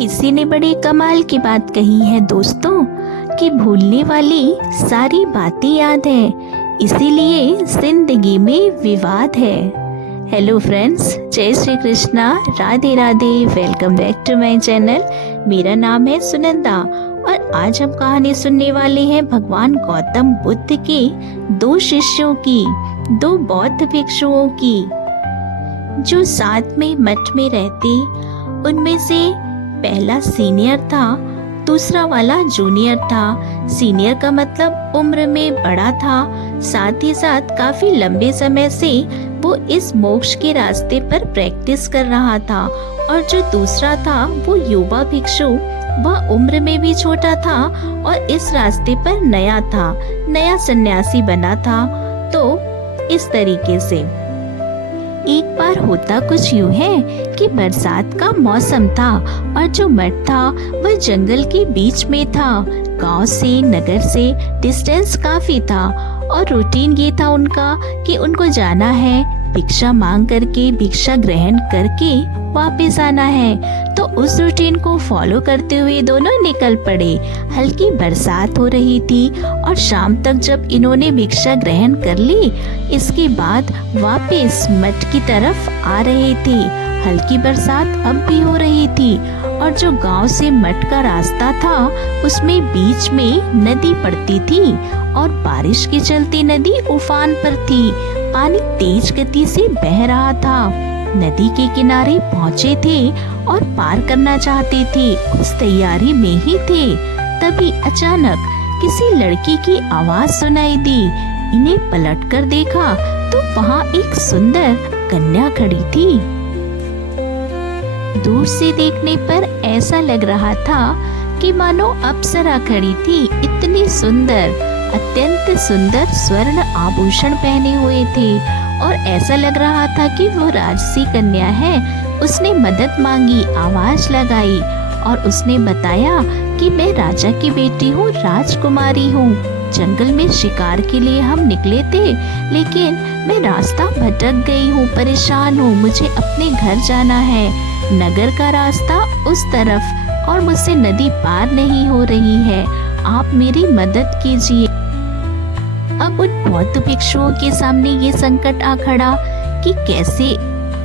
किसी ने बड़ी कमाल की बात कही है दोस्तों कि भूलने वाली सारी बातें याद है, इसीलिए जिंदगी में विवाद है। हेलो फ्रेंड्स, जय Shri Krishna, Radhe Radhe. Welcome back to my channel. मेरा नाम है सुनंदा और आज हम कहानी सुनने वाले हैं भगवान गौतम बुद्ध के दो शिष्यों की, दो बौद्ध भिक्षुओं की जो साथ में मठ में रहते। उनमें से पहला सीनियर था, दूसरा वाला जूनियर था। सीनियर का मतलब उम्र में बड़ा था, साथ ही साथ काफी लंबे समय से वो इस मोक्ष के रास्ते पर प्रैक्टिस कर रहा था। और जो दूसरा था वो युवा भिक्षु, वह उम्र में भी छोटा था और इस रास्ते पर नया था, नया सन्यासी बना था। तो इस तरीके से एक बार होता कुछ यूं है कि बरसात का मौसम था और जो मठ था वह जंगल के बीच में था। गांव से, नगर से डिस्टेंस काफी था और रूटीन ये था उनका कि उनको जाना है, भिक्षा मांग करके, भिक्षा ग्रहण करके वापस आना है। तो उस रूटीन को फॉलो करते हुए दोनों निकल पड़े। हल्की बरसात हो रही थी और शाम तक जब इन्होंने भिक्षा ग्रहण कर ली, इसके बाद वापस मठ की तरफ आ रहे थे। हल्की बरसात अब भी हो रही थी और जो गांव से मठ का रास्ता था उसमें बीच में नदी पड़ती थी और बारिश के चलते नदी उफान पर थी। पानी तेज गति से बह रहा था। नदी के किनारे पहुँचे थे और पार करना चाहते थे, उस तैयारी में ही थे। तभी अचानक किसी लड़की की आवाज सुनाई दी। इन्हें पलटकर देखा तो वहाँ एक सुंदर कन्या खड़ी थी। दूर से देखने पर ऐसा लग रहा था कि मानो अप्सरा खड़ी थी। इतनी सुंदर, अत्यंत सुंदर स्वर्ण आभूषण पहने हुए थे और ऐसा लग रहा था कि वो राजसी कन्या है। उसने मदद मांगी, आवाज लगाई और उसने बताया कि मैं राजा की बेटी हूँ, राजकुमारी हूँ। जंगल में शिकार के लिए हम निकले थे, लेकिन मैं रास्ता भटक गई हूँ, परेशान हूँ। मुझे अपने घर जाना है। नगर का रास्ता उस तरफ और मुझसे नदी पार नहीं हो रही है। आप मेरी मदद कीजिए। अब उन बौद्ध भिक्षुओं के सामने ये संकट आ खड़ा कि कैसे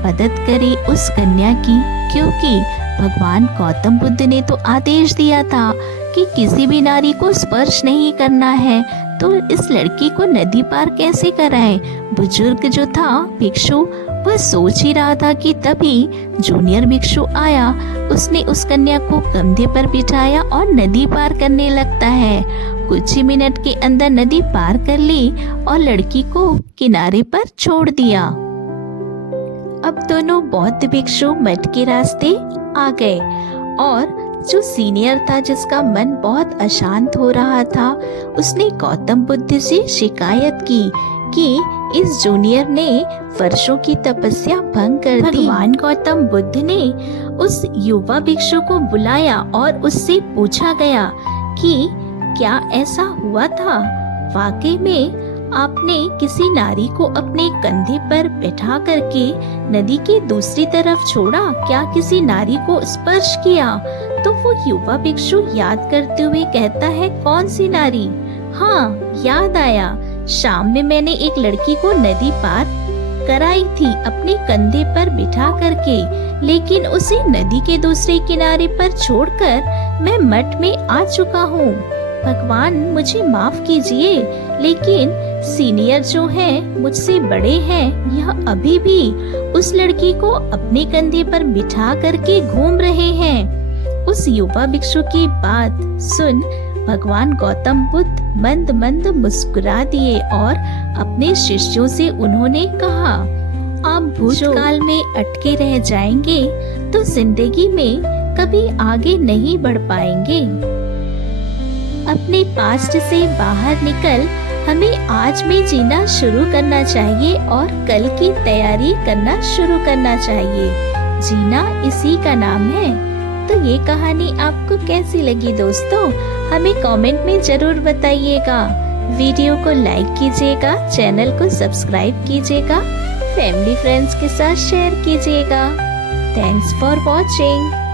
मदद करे उस कन्या की, क्योंकि भगवान गौतम बुद्ध ने तो आदेश दिया था कि किसी भी नारी को स्पर्श नहीं करना है। तो इस लड़की को नदी पार कैसे कराएं? बुजुर्ग जो था भिक्षु, वह सोच ही रहा था कि तभी जूनियर भिक्षु आया। उसने उस कन्या को कंधे पर बिठाया और नदी पार करने लगता है। कुछ ही मिनट के अंदर नदी पार कर ली और लड़की को किनारे पर छोड़ दिया। अब दोनों बौद्ध भिक्षु मठ के रास्ते आ गए और जो सीनियर था, जिसका मन बहुत अशांत हो रहा था, उसने गौतम बुद्ध से शिकायत की कि इस जूनियर ने वर्षों की तपस्या भंग कर दी। भगवान गौतम बुद्ध ने उस युवा भिक्षु को बुलाया और उससे पूछा गया कि क्या ऐसा हुआ था? वाकई में आपने किसी नारी को अपने कंधे पर बैठा करके नदी के दूसरी तरफ छोड़ा? क्या किसी नारी को स्पर्श किया? तो वो युवा भिक्षु याद करते हुए कहता है, कौन सी नारी? हाँ, याद आया। शाम में मैंने एक लड़की को नदी पार कराई थी अपने कंधे पर बिठा करके, लेकिन उसे नदी के दूसरे किनारे पर छोड़कर मैं मठ में आ चुका हूँ। भगवान मुझे माफ कीजिए, लेकिन सीनियर जो हैं, मुझसे बड़े हैं, यह अभी भी उस लड़की को अपने कंधे पर बिठा करके घूम रहे हैं। उस युवा भिक्षु की बात सुन भगवान गौतम बुद्ध मंद मंद मुस्कुरा दिए और अपने शिष्यों से उन्होंने कहा, आप भूतकाल में अटके रह जाएंगे तो जिंदगी में कभी आगे नहीं बढ़ पाएंगे। अपने पास्ट से बाहर निकल हमें आज में जीना शुरू करना चाहिए और कल की तैयारी करना शुरू करना चाहिए। जीना इसी का नाम है। तो ये कहानी आपको कैसी लगी दोस्तों? हमें कमेंट में जरूर बताइएगा। वीडियो को लाइक कीजिएगा, चैनल को सब्सक्राइब कीजिएगा, फैमिली फ्रेंड्स के साथ शेयर कीजिएगा। Thanks for watching.